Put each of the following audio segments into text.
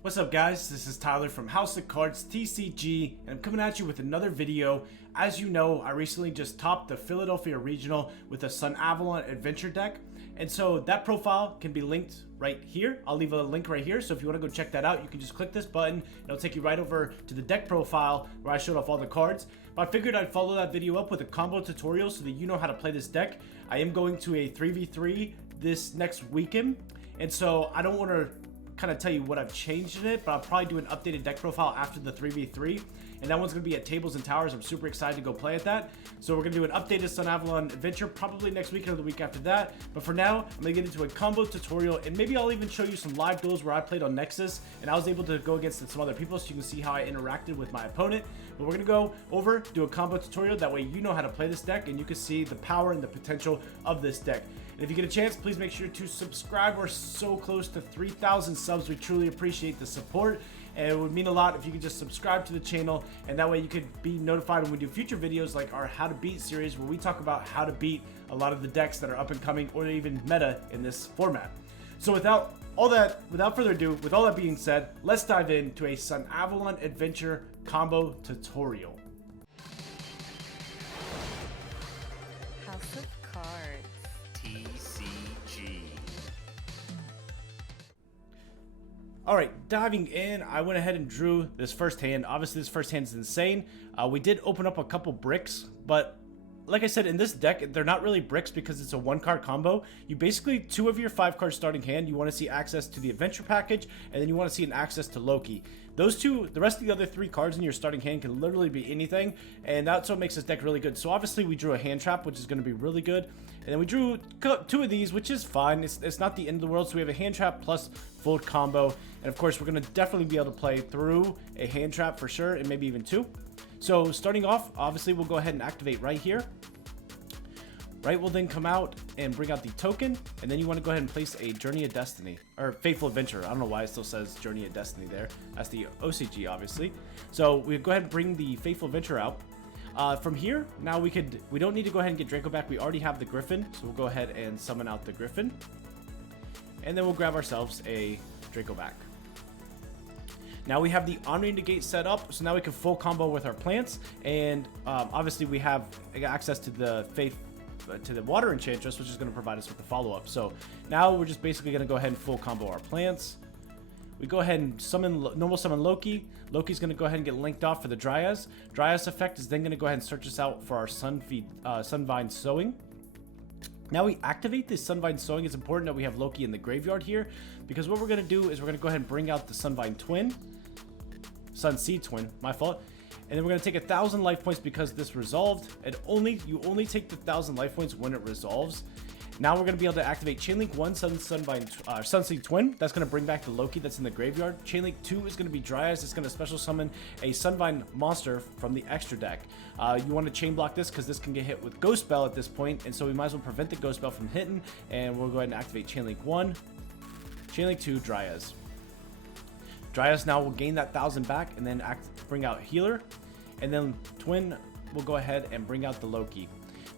What's up guys, this is Tyler from House of Cards TCG, and I'm coming at you with another video. As you know, I recently just topped the Philadelphia Regional with a Sunavalon Adventure deck, and so that profile can be linked right here. I'll leave a link right here, so if you want to go check that out, you can just click this button. It'll take you right over to the deck profile where I showed off all the cards. But I figured I'd follow that video up with a combo tutorial so that you know how to play this deck. I am going to a 3v3 this next weekend, and so I don't want to kind of tell you what I've changed in it, but I'll probably do an updated deck profile after the 3v3, and that one's going to be at Tables and Towers. I'm super excited to go play at that. So we're going to do an updated Sunavalon Adventure probably next week or the week after that, but for now I'm going to get into a combo tutorial, and maybe I'll even show you some live duels where I played on Nexus and I was able to go against some other people so you can see how I interacted with my opponent. But we're going to go over, do a combo tutorial, that way you know how to play this deck and you can see the power and the potential of this deck. And if you get a chance, please make sure to subscribe. We're so close to 3,000 subs. We truly appreciate the support, and it would mean a lot if you could just subscribe to the channel, and that way you could be notified when we do future videos like our How to Beat series, where we talk about how to beat a lot of the decks that are up and coming or even meta in this format. So without further ado, with all that being said, let's dive into a Sunavalon Adventure combo tutorial. House of Cards. TCG. Alright, diving in, I went ahead and drew this first hand. Obviously, this first hand is insane. We did open up a couple bricks, but like I said, in this deck, they're not really bricks because it's a one-card combo. You basically, 2 of your 5-card starting hand, you want to see access to the Adventure package, and then you want to see an access to Loki. Those two, the rest of the other 3 cards in your starting hand can literally be anything, and that's what makes this deck really good. So obviously, we drew a hand trap, which is going to be really good, and then we drew 2 of these, which is fine. It's not the end of the world, so we have a hand trap plus full combo, and of course, we're going to definitely be able to play through a hand trap for sure, and maybe even 2. So starting off, obviously, we'll go ahead and activate right here. Right, we'll then come out and bring out the token, and then you want to go ahead and place a Journey of Destiny, or Faithful Adventure. I don't know why it still says Journey of Destiny there. That's the OCG, obviously. So we go ahead and bring the Faithful Adventure out. From here, now we don't need to go ahead and get Draco back. We already have the Griffin, so we'll go ahead and summon out the Griffin. And then we'll grab ourselves a Draco back. Now we have the Honoring the Gate set up, so now we can full combo with our plants, and obviously we have access to the Water Enchantress, which is going to provide us with the follow-up. So now we're just basically going to go ahead and full combo our plants. We go ahead and normal summon Loki. Loki's going to go ahead and get linked off for the Dryas. Dryas effect is then going to go ahead and search us out for our Sunvine Sowing. Now we activate the Sunvine Sowing. It's important that we have Loki in the graveyard here, because what we're going to do is we're going to go ahead and bring out the Sunvine Twin. Sunseed Twin, my fault. And then we're going to take 1,000 life points because this resolved. You only take the 1,000 life points when it resolves. Now we're going to be able to activate Chainlink 1 Sunseed Twin. That's going to bring back the Loki that's in the graveyard. Chainlink 2 is going to be Dryas. It's going to special summon a Sunvine monster from the extra deck. You want to chain block this because this can get hit with Ghost Spell at this point, and so we might as well prevent the Ghost Spell from hitting. And we'll go ahead and activate Chainlink 1, Chainlink 2, Dryas. Dryas now will gain that 1,000 back and then bring out Healer, and then Twin will go ahead and bring out the Loki.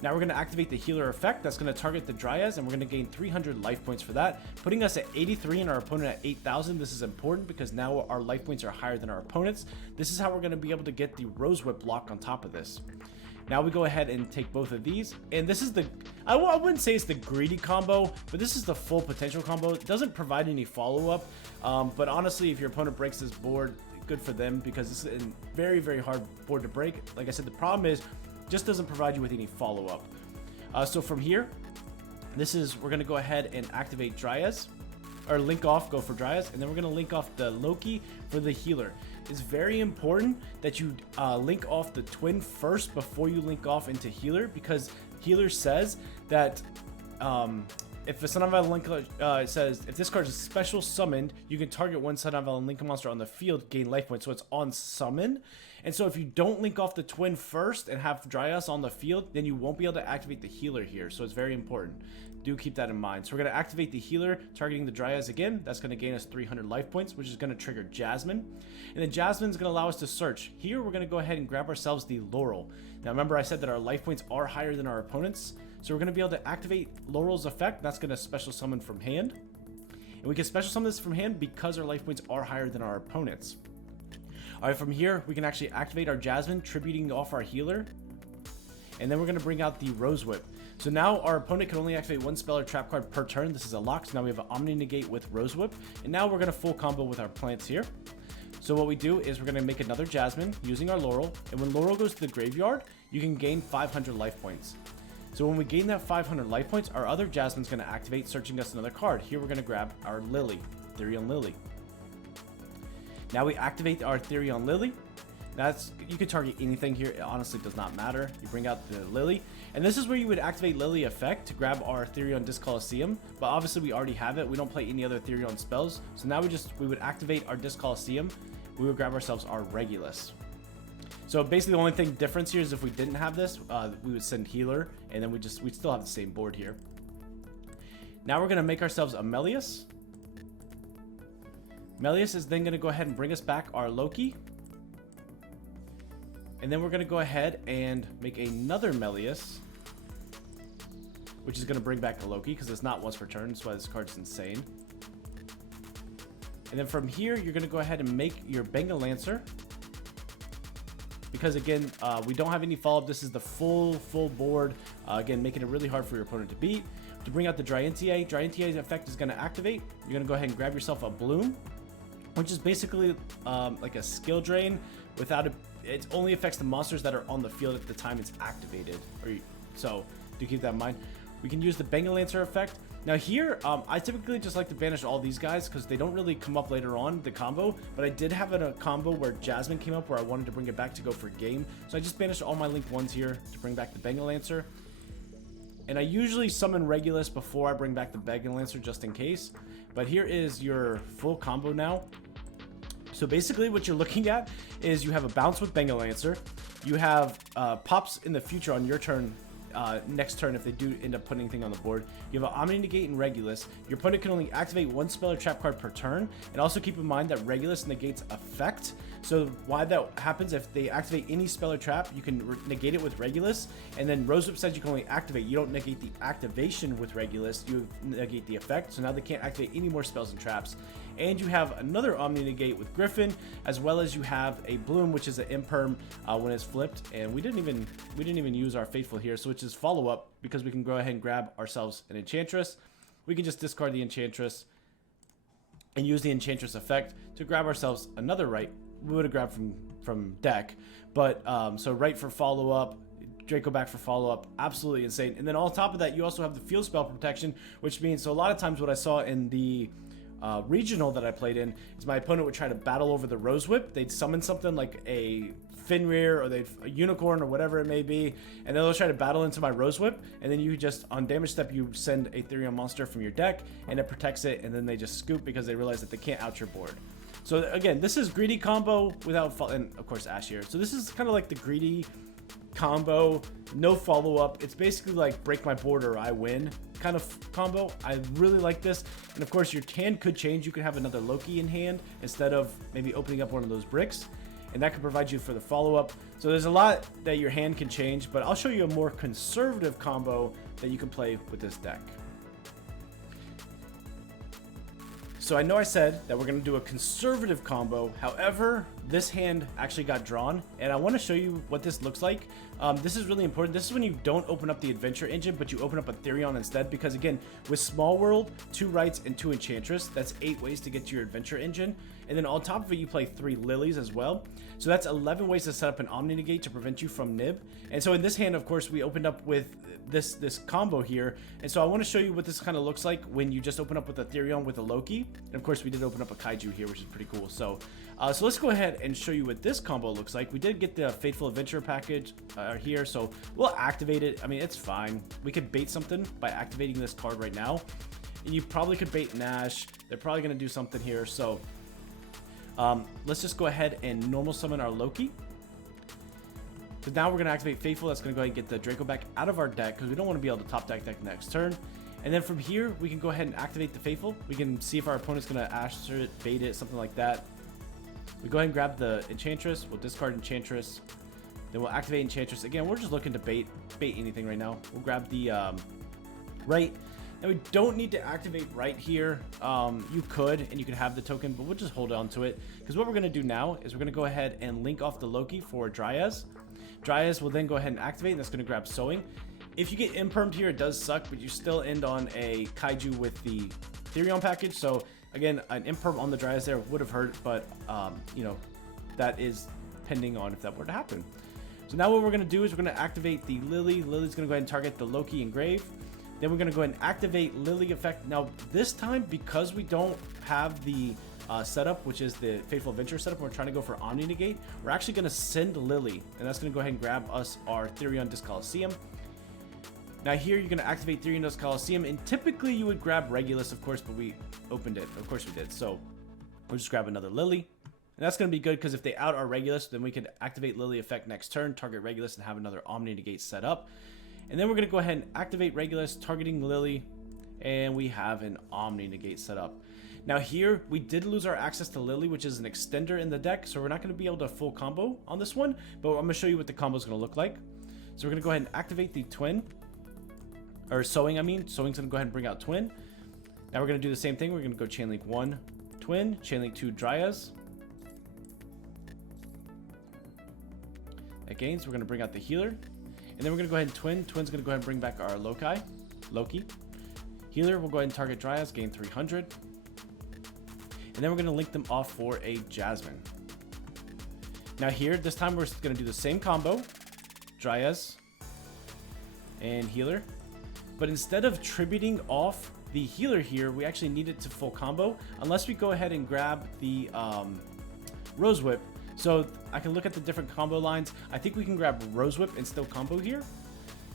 Now we're going to activate the Healer effect. That's going to target the Dryas, and we're going to gain 300 life points for that, putting us at 83 and our opponent at 8,000. This is important because now our life points are higher than our opponent's. This is how we're going to be able to get the Rose Whip block on top of this. Now we go ahead and take both of these, and this is I wouldn't say it's the greedy combo, but this is the full potential combo. It doesn't provide any follow-up, but honestly, if your opponent breaks this board, good for them, because it's a very, very hard board to break. Like I said, the problem is, just doesn't provide you with any follow-up. So from here, we're going to go ahead and activate Dryas, or link off, go for Dryas, and then we're going to link off the Loki for the Healer. It's very important that you link off the Twin first before you link off into Healer, because Healer says that if the Sunavalon says if this card is special summoned, you can target one Sunavalon Link monster on the field, gain life points, so it's on summon. And so if you don't link off the Twin first and have Dryas on the field, then you won't be able to activate the Healer here, so it's very important. Do keep that in mind. So we're going to activate the Healer, targeting the Dryas again. That's going to gain us 300 life points, which is going to trigger Jasmine. And then Jasmine's going to allow us to search. Here, we're going to go ahead and grab ourselves the Laurel. Now, remember I said that our life points are higher than our opponents. So we're going to be able to activate Laurel's effect. That's going to special summon from hand. And we can special summon this from hand because our life points are higher than our opponents. Alright, from here, we can actually activate our Jasmine, tributing off our healer. And then we're going to bring out the Rose Whip. So now our opponent can only activate one spell or trap card per turn. This is a lock, so now we have an Omni Negate with Rose Whip. And now we're going to full combo with our plants here. So what we do is we're going to make another Jasmine using our Laurel. And when Laurel goes to the graveyard, you can gain 500 life points. So when we gain that 500 life points, our other Jasmine's going to activate, searching us another card. Here we're going to grab our Lily, Therion Lily. Now we activate our Therion Lily. You can target anything here. It honestly does not matter. You bring out the Lily. And this is where you would activate Lily effect to grab our Therion Disc Coliseum. But obviously we already have it. We don't play any other Therion spells. So now we would activate our Disc Coliseum. We would grab ourselves our Regulus. So basically the only thing difference here is if we didn't have this, we would send Healer. And then we'd still have the same board here. Now we're going to make ourselves a Melius. Melius is then going to go ahead and bring us back our Loki. And then we're going to go ahead and make another Melius, which is going to bring back a Loki because it's not once per turn. That's why this card's insane. And then from here, you're going to go ahead and make your Bengal Lancer. Because again, we don't have any follow-up. This is the full board. Again, making it really hard for your opponent to beat. To bring out the Dryantia. Dryantia's effect is going to activate. You're going to go ahead and grab yourself a Bloom, which is basically like a skill drain without a... It only affects the monsters that are on the field at the time it's activated. So do keep that in mind. We can use the Bengal Lancer effect. Now here, I typically just like to banish all these guys because they don't really come up later on, the combo. But I did have a combo where Jasmine came up where I wanted to bring it back to go for game. So I just banished all my linked ones here to bring back the Bengal Lancer. And I usually summon Regulus before I bring back the Bengal Lancer just in case. But here is your full combo now. So basically what you're looking at is you have a bounce with Bengal Lancer. You have pops in the future on your turn, next turn if they do end up putting anything on the board. You have an Omni Negate and Regulus. Your opponent can only activate one spell or trap card per turn. And also keep in mind that Regulus negates effect. So why that happens, if they activate any spell or trap, you can negate it with Regulus. And then Rose Whip says you can only activate. You don't negate the activation with Regulus. You negate the effect. So now they can't activate any more spells and traps. And you have another Omni Negate with Griffin, as well as you have a Bloom, which is an imperm when it's flipped. And we didn't even use our Faithful here, so which is follow up because we can go ahead and grab ourselves an Enchantress. We can just discard the Enchantress and use the Enchantress effect to grab ourselves another right. We would have grabbed from deck, but so right for follow up. Draco back for follow-up, absolutely insane. And then on top of that, you also have the field spell protection, which means, so a lot of times what I saw in the regional that I played in is my opponent would try to battle over the Rose Whip. They'd summon something like a Fenrir or a unicorn or whatever it may be, and then they'll try to battle into my Rose Whip, and then you just, on damage step, you send a Therion monster from your deck, and it protects it, and then they just scoop because they realize that they can't out your board. So again, this is greedy combo without, and of course Ash here. So this is kind of like the greedy combo, no follow-up. It's basically like break my board or I win kind of combo. I really like this. And of course your hand could change. You could have another Loki in hand instead of maybe opening up one of those bricks, and that could provide you for the follow-up. So there's a lot that your hand can change, but I'll show you a more conservative combo that you can play with this deck. So I know I said that we're going to do a conservative combo. However, this hand actually got drawn, and I want to show you what this looks like. This is really important. This is when you don't open up the Adventure engine, but you open up a Therion instead, because again, with Small World, 2 Rights, and 2 Enchantress, that's 8 ways to get to your Adventure engine. And then on top of it, you play 3 Lilies as well. So that's 11 ways to set up an Omni Negate to prevent you from Nib. And so in this hand, of course, we opened up with this combo here. And so I want to show you what this kind of looks like when you just open up with a Therion with a Loki. And of course, we did open up a Kaiju here, which is pretty cool. So let's go ahead and show you what this combo looks like. We did get the Faithful Adventure package here, so we'll activate it. I mean, it's fine. We could bait something by activating this card right now. And you probably could bait Nash. They're probably going to do something here. So let's just go ahead and normal summon our Loki. So now we're going to activate Faithful. That's going to go ahead and get the Draco back out of our deck because we don't want to be able to top deck next turn. And then from here, we can go ahead and activate the Faithful. We can see if our opponent's going to Asher it, bait it, something like that. We go ahead and grab the Enchantress. We'll discard Enchantress. Then we'll activate Enchantress. Again, we're just looking to bait anything right now. We'll grab the right. Now we don't need to activate right here. You could, and you could have the token, but we'll just hold on to it. Because what we're going to do now is we're going to go ahead and link off the Loki for Dryas. Dryas will then go ahead and activate, and that's going to grab Sowing. If you get impermed here, it does suck, but you still end on a Kaiju with the Therion package. So again, an imperm on the Dryas there would have hurt, but you know, that is pending on if that were to happen. So now what we're going to do is we're going to activate the Lily. Lily's going to go ahead and target the Loki and Grave. Then we're going to go ahead and activate Lily effect. Now this time, because we don't have the setup, which is the Fateful Adventure setup, we're trying to go for Omni Negate. We're actually going to send Lily, and that's going to go ahead and grab us our Therion Disc Coliseum. Now here you're going to activate Therion Disc Coliseum, and typically you would grab Regulus, of course, but we opened it. Of course we did. So we'll just grab another Lily. And that's going to be good because if they out our Regulus, then we can activate Lily effect next turn, target Regulus, and have another Omni Negate set up. And then we're going to go ahead and activate Regulus, targeting Lily, and we have an Omni Negate set up. Now here, we did lose our access to Lily, which is an extender in the deck, so we're not going to be able to full combo on this one, but I'm going to show you what the combo is going to look like. So we're going to go ahead and activate the Twin, or Sowing, I mean. Sowing's going to go ahead and bring out Twin. Now we're going to do the same thing. We're going to go Chainlink 1, Twin, Chainlink 2, Dryas. Again, so we're going to bring out the Healer. And then we're going to go ahead and Twin. Twin's going to go ahead and bring back our Loki. Healer will go ahead and target Dryas, gain 300. And then we're going to link them off for a Jasmine. Now here, this time we're going to do the same combo. Dryas and Healer. But instead of tributing off the Healer here, we actually need it to full combo. Unless we go ahead and grab the Rose Whip. So I can look at the different combo lines. I think we can grab Rose Whip and still combo here.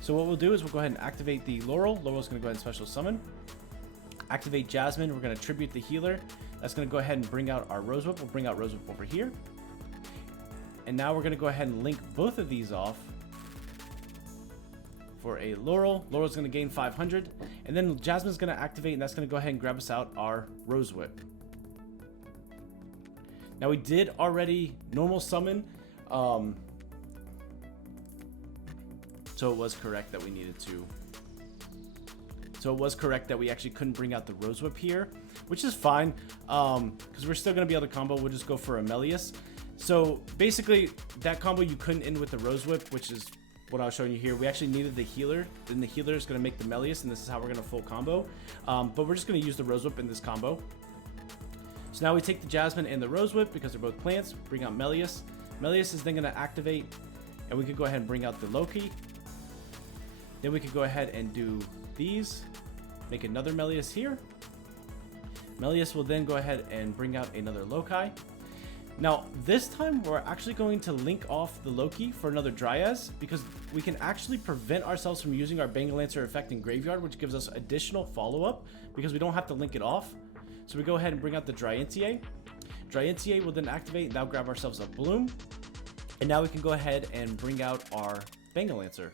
So what we'll do is we'll go ahead and activate the Laurel. Laurel's going to go ahead and special summon. Activate Jasmine. We're going to tribute the Healer. That's going to go ahead and bring out our Rose Whip. We'll bring out Rose Whip over here. And now we're going to go ahead and link both of these off for a Laurel. Laurel's going to gain 500. And then Jasmine's going to activate, and that's going to go ahead and grab us out our Rose Whip. Now we did already normal summon, so it was correct that we needed to. So it was correct that we actually couldn't bring out the Rose Whip here, which is fine, because we're still going to be able to combo. We'll just go for Amelius. So basically, that combo you couldn't end with the Rose Whip, which is what I was showing you here. We actually needed the Healer, then the Healer is going to make the Melius, and this is how we're going to full combo. But we're just going to use the Rose Whip in this combo. So now we take the Jasmine and the Rose Whip because they're both plants, bring out Melius. Melius is then going to activate, and we could go ahead and bring out the Loki. Then we could go ahead and do these, make another Melius here. Melius will then go ahead and bring out another Loki. Now, this time we're actually going to link off the Loki for another Dryas because we can actually prevent ourselves from using our Bangle Lancer effect in Graveyard, which gives us additional follow-up because we don't have to link it off. So we go ahead and bring out the Dryentier. Dryentier will then activate, now grab ourselves a Bloom. And now we can go ahead and bring out our Bangle Lancer.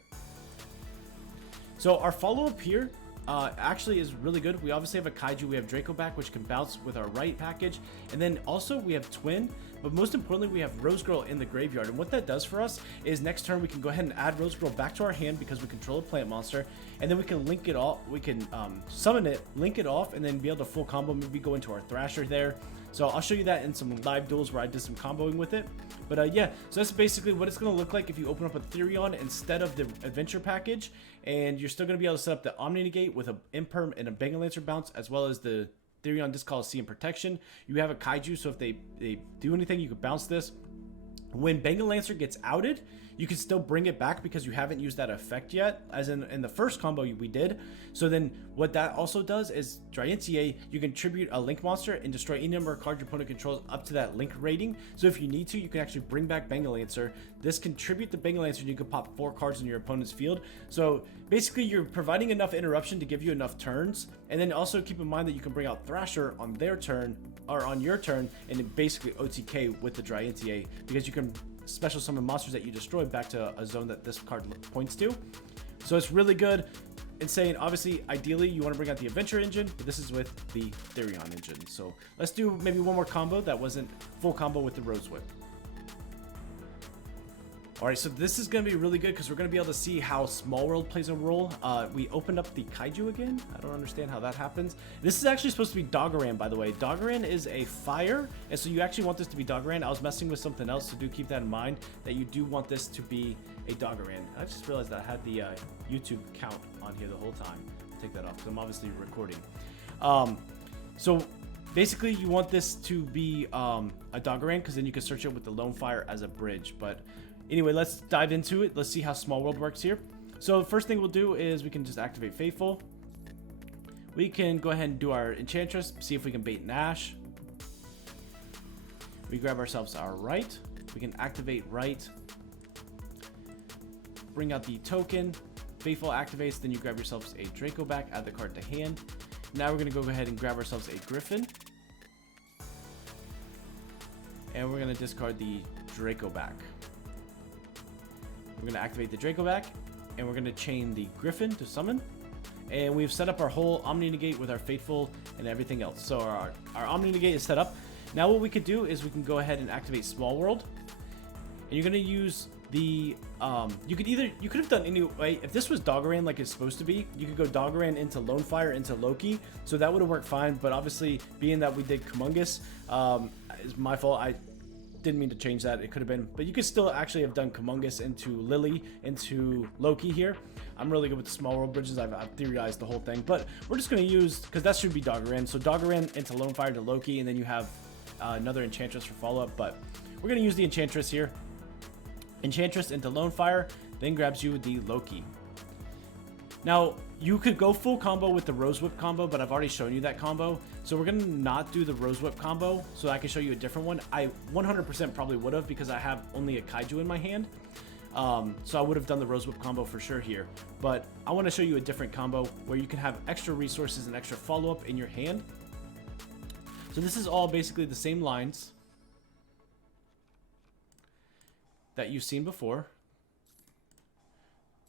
So our follow-up here actually is really good. We obviously have a Kaiju, we have Draco back, which can bounce with our right package. And then also we have Twin, but most importantly, we have Rose Girl in the graveyard. And what that does for us is next turn we can go ahead and add Rose Girl back to our hand because we control a plant monster. And then we can link it off, we can summon it, link it off, and then be able to full combo, maybe go into our Thrasher there. So I'll show you that in some live duels where I did some comboing with it. But yeah, so that's basically what it's going to look like if you open up a Therion instead of the Adventure package. And you're still going to be able to set up the Omni Negate with an Imperm and a Bangle Lancer bounce, as well as the Therion Disc Coliseum protection. You have a Kaiju, so if they do anything, you can bounce this. When Bangle Lancer gets outed, you can still bring it back because you haven't used that effect yet, as in the first combo we did. So then what that also does is Dryentier, you can tribute a Link monster and destroy any number of cards your opponent controls up to that Link rating. So if you need to, you can actually bring back Bangle Lancer. This can tribute the Bangle Lancer and you can pop 4 cards in your opponent's field. So basically you're providing enough interruption to give you enough turns. And then also keep in mind that you can bring out Thrasher on their turn, or on your turn, and then basically OTK with the Dryentier, because you can special summon monsters that you destroy back to a zone that this card points to. So it's really good. Insane. Obviously, ideally, you want to bring out the Adventure engine, but this is with the Therion engine. So let's do maybe one more combo that wasn't full combo with the Rose Whip. Alright, so this is going to be really good because we're going to be able to see how Small World plays a role. We opened up the Kaiju again. I don't understand how that happens. This is actually supposed to be Doggeran, by the way. Doggeran is a fire, and so you actually want this to be Doggeran. I was messing with something else, so do keep that in mind, that you do want this to be a Doggeran. I just realized that I had the YouTube count on here the whole time. I'll take that off because I'm obviously recording. So basically, you want this to be a Doggeran because then you can search it with the Lone Fire as a bridge, but anyway, let's dive into it. Let's see how Small World works here. So the first thing we'll do is we can just activate Faithful. We can go ahead and do our Enchantress, see if we can bait Nash. We grab ourselves our Right. We can activate Right. Bring out the token. Faithful activates, then you grab yourselves a Draco back, add the card to hand. Now we're going to go ahead and grab ourselves a Griffin. And we're going to discard the Draco back. We're going to activate the Draco back, and we're going to chain the Griffin to summon. And we've set up our whole Omni Negate with our Faithful and everything else. So our Omni Negate is set up. Now what we could do is we can go ahead and activate Small World. And you're going to use the... you could have done any way. If this was Doggeran like it's supposed to be, you could go Doggeran into Lone Fire into Loki. So that would have worked fine. But obviously, being that we did Kummungus, is my fault. I didn't mean to change that. It could have been, but you could still actually have done Kummungus into Lily into Loki here. I'm really good with the Small World bridges. I've theorized the whole thing, but we're just going to use, because that should be Doggeran. So Doggeran into Lone Fire to Loki, and then you have another Enchantress for follow-up, but we're going to use the Enchantress here. Enchantress into Lone Fire, then grabs you the Loki. Now, you could go full combo with the Rose Whip combo, but I've already shown you that combo. So we're going to not do the Rose Whip combo so I can show you a different one. I 100% probably would have because I have only a Kaiju in my hand. So I would have done the Rose Whip combo for sure here. But I want to show you a different combo where you can have extra resources and extra follow-up in your hand. So this is all basically the same lines that you've seen before.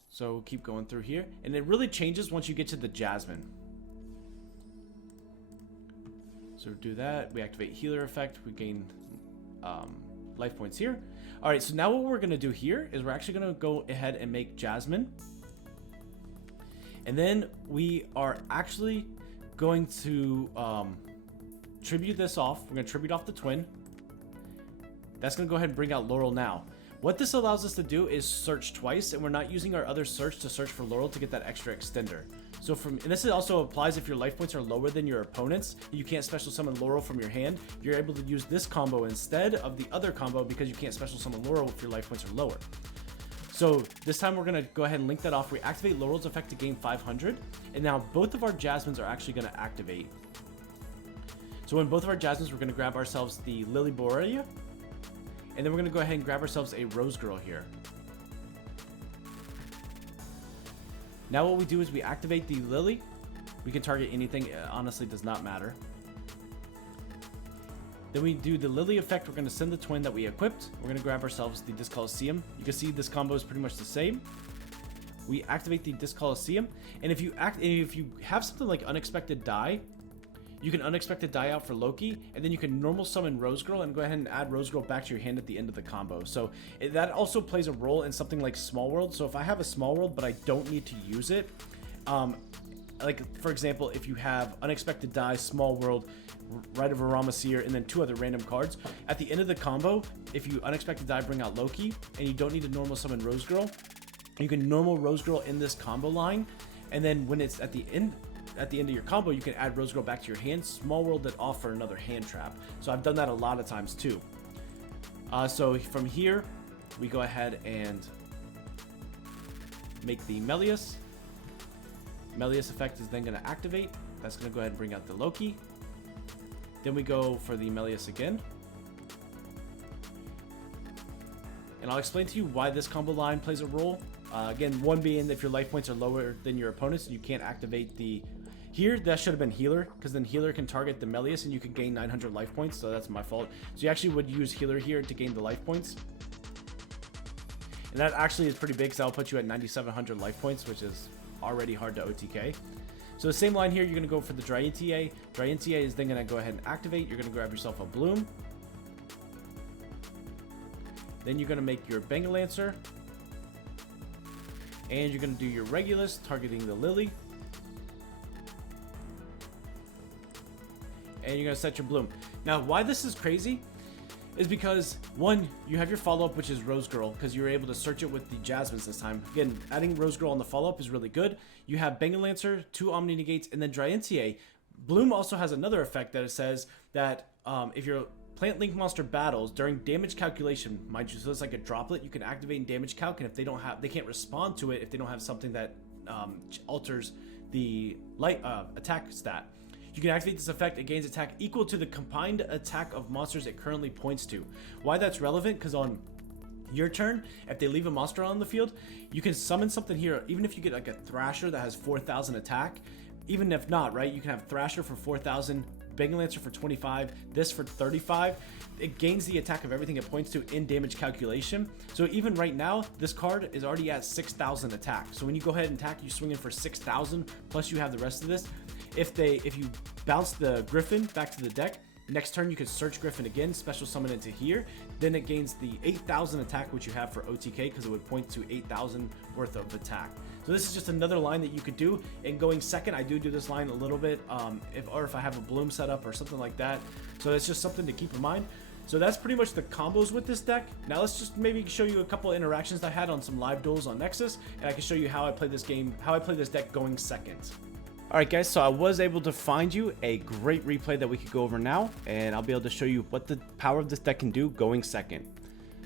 So keep going through here. And it really changes once you get to the Jasmine. So do that. We activate Healer effect. We gain life points here. Alright, so now what we're going to do here is we're actually going to go ahead and make Jasmine. And then we are actually going to tribute this off. We're going to tribute off the twin. That's going to go ahead and bring out Laurel now. What this allows us to do is search twice, and we're not using our other search to search for Laurel to get that extra extender. So and this also applies if your life points are lower than your opponent's, you can't special summon Laurel from your hand. You're able to use this combo instead of the other combo because you can't special summon Laurel if your life points are lower. So this time we're going to go ahead and link that off. We activate Laurel's effect to gain 500, and now both of our Jasmines are actually going to activate. So in both of our Jasmines, we're going to grab ourselves the Lily Borea. And then we're going to go ahead and grab ourselves a Rose Girl here. Now what we do is we activate the Lily. We can target anything. It honestly does not matter. Then we do the Lily effect. We're going to send the twin that we equipped. We're going to grab ourselves the Discoliseum. You can see this combo is pretty much the same. We activate the Discoliseum. And if you have something like Unexpected Die, you can Unexpected Die out for Loki, and then you can normal summon Rose Girl and go ahead and add Rose Girl back to your hand at the end of the combo. So that also plays a role in something like Small World. So if I have a Small World, but I don't need to use it, like for example, if you have Unexpected Die, Small World, Rite of Aramesir, and then 2 other random cards, at the end of the combo, if you Unexpected Die, bring out Loki, and you don't need to normal summon Rose Girl, you can normal Rose Girl in this combo line, and then when it's at the end of your combo, you can add Rose Girl back to your hand, Small World it off for another hand trap. So I've done that a lot of times too. So from here, we go ahead and make the Melius. Melius effect is then going to activate. That's going to go ahead and bring out the Loki. Then we go for the Melius again. And I'll explain to you why this combo line plays a role. Again, one being if your life points are lower than your opponent's, you can't activate the... Here, that should have been Healer, because then Healer can target the Melius and you can gain 900 life points, so that's my fault. So you actually would use Healer here to gain the life points. And that actually is pretty big, because that'll put you at 9,700 life points, which is already hard to OTK. So the same line here, you're going to go for the Dryentia. Dryentia is then going to go ahead and activate. You're going to grab yourself a Bloom. Then you're going to make your Bengal Lancer. And you're going to do your Regulus, targeting the Lily. And you're going to set your Bloom. Now, why this is crazy is because, one, you have your follow-up, which is Rose Girl, because you're able to search it with the Jasmines this time. Again, adding Rose Girl on the follow-up is really good. You have Bengal Lancer, 2 Omni Negates, and then Dryantier. Bloom also has another effect that it says that if your Plant Link monster battles during damage calculation, mind you, so it's like a droplet, you can activate in damage calc, and if they can't respond to it if they don't have something that alters the light attack stat. You can activate this effect. It gains attack equal to the combined attack of monsters it currently points to. Why that's relevant? Because on your turn, if they leave a monster on the field, you can summon something here. Even if you get like a Thrasher that has 4,000 attack, even if not, right, you can have Thrasher for 4,000, Bengal Lancer for 25, this for 35. It gains the attack of everything it points to in damage calculation. So even right now, this card is already at 6,000 attack. So when you go ahead and attack, you swing in for 6,000, plus you have the rest of this. If you bounce the Griffin back to the deck, next turn you can search Griffin again, special summon into here. Then it gains the 8,000 attack, which you have for OTK, because it would point to 8,000 worth of attack. So this is just another line that you could do. And going second, I do this line a little bit, if I have a Bloom setup or something like that. So it's just something to keep in mind. So that's pretty much the combos with this deck. Now let's just maybe show you a couple of interactions I had on some live duels on Nexus, and I can show you how I play this game, how I play this deck going second. Alright guys, so I was able to find you a great replay that we could go over now, and I'll be able to show you what the power of this deck can do going second.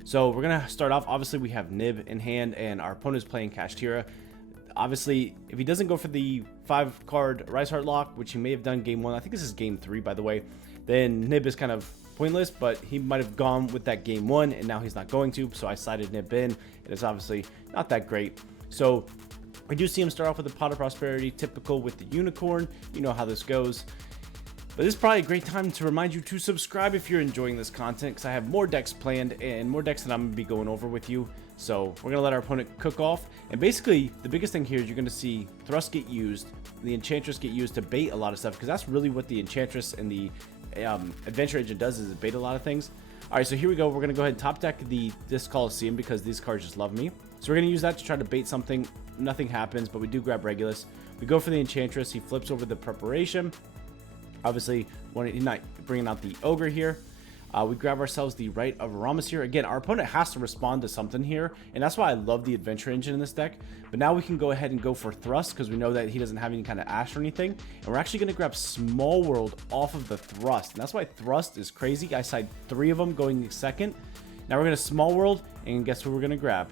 So we're going to start off, obviously we have Nib in hand, and our opponent is playing Kashtira. Obviously, if he doesn't go for the 5-card Rise Heart lock, which he may have done game 1, I think this is game 3 by the way, then Nib is kind of pointless, but he might have gone with that game 1, and now he's not going to, so I sided Nib in, and it's obviously not that great. So we do see him start off with the Pot of Prosperity, typical with the Unicorn. You know how this goes. But this is probably a great time to remind you to subscribe if you're enjoying this content, because I have more decks planned and more decks that I'm going to be going over with you. So we're going to let our opponent cook off. And basically, the biggest thing here is you're going to see Thrust get used, the Enchantress get used to bait a lot of stuff, because that's really what the Enchantress and the Adventure Engine does, is it bait a lot of things. Alright, so here we go. We're going to go ahead and top deck this Coliseum, because these cards just love me. So we're going to use that to try to bait something. Nothing happens, but we do grab Regulus. We go for the Enchantress. He flips over the Preparation. Obviously, he's not bringing out the Ogre here. We grab ourselves the Rite of Aramis here. Again, our opponent has to respond to something here, and that's why I love the Adventure Engine in this deck. But now we can go ahead and go for Thrust, because we know that he doesn't have any kind of Ash or anything. And we're actually going to grab Small World off of the Thrust. And that's why Thrust is crazy. I side 3 of them going second. Now we're going to Small World, and guess what we're going to grab?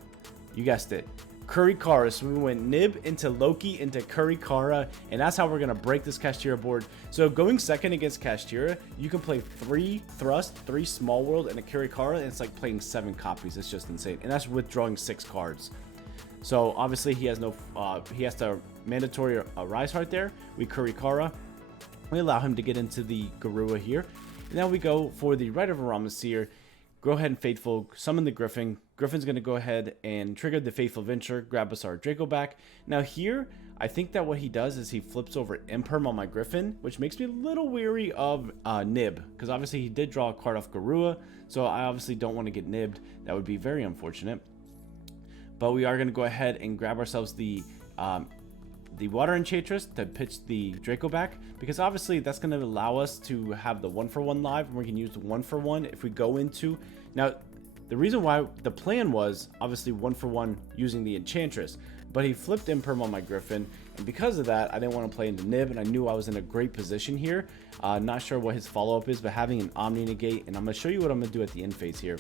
You guessed it. Kurikara. So we went Nib into Loki into Kurikara, and that's how we're going to break this Kashtira board. So going second against Kashtira, you can play 3 Thrust, 3 Small World, and a Kurikara, and it's like playing 7 copies. It's just insane. And that's withdrawing 6 cards. So obviously he has no, he has to mandatory Rise Heart there. We Kurikara. We allow him to get into the Garua here. And now we go for the Rite of Aramis here. Go ahead and Faithful, summon the Griffin. Griffin's going to go ahead and trigger the Faithful Venture, grab us our Draco back. Now here, I think that what he does is he flips over Imperm on my Griffin, which makes me a little weary of Nib, because obviously he did draw a card off Garua, so I obviously don't want to get nibbed. That would be very unfortunate. But we are going to go ahead and grab ourselves the Water Enchantress to pitch the Draco back, because obviously that's going to allow us to have the 1-for-1 live, and we can use the 1-for-1 if we go into. Now, the reason why the plan was obviously 1-for-1 using the Enchantress, but he flipped Imperm on my Griffin, and because of that, I didn't want to play into Nib, and I knew I was in a great position here. Not sure what his follow-up is, but having an Omni Negate, and I'm going to show you what I'm going to do at the end phase here.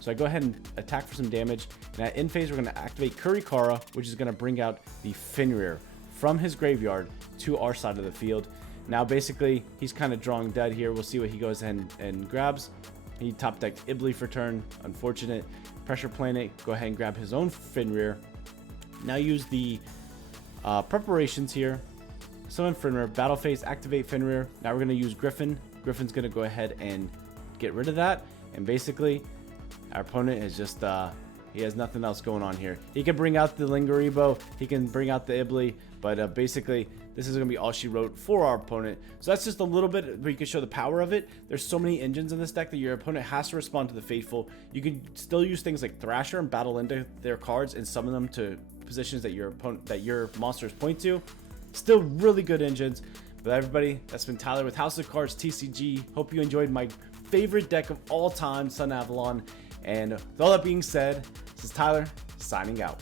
So I go ahead and attack for some damage, and at end phase, we're going to activate Kurikara, which is going to bring out the Fenrir from his graveyard to our side of the field. Now basically he's kind of drawing dead here. We'll see what he goes ahead and grabs. He top decked Ibli for turn, unfortunate. Pressure Planet, go ahead and grab his own Fenrir. Now use the preparations here. Summon Fenrir, battle phase, activate Fenrir. Now we're going to use Griffin. Griffin's going to go ahead and get rid of that, and basically our opponent is just he has nothing else going on here. He can bring out the Lingaribo, he can bring out the Ibli, but basically this is going to be all she wrote for our opponent. So that's just a little bit where you can show the power of it. There's so many engines in this deck that your opponent has to respond to the Faithful. You can still use things like Thrasher and battle into their cards and summon them to positions that your opponent, that your monsters point to. Still really good engines. But everybody, that's been Tyler with House of Cards TCG. Hope you enjoyed my favorite deck of all time, Sunavalon. And with all that being said, this is Tyler signing out.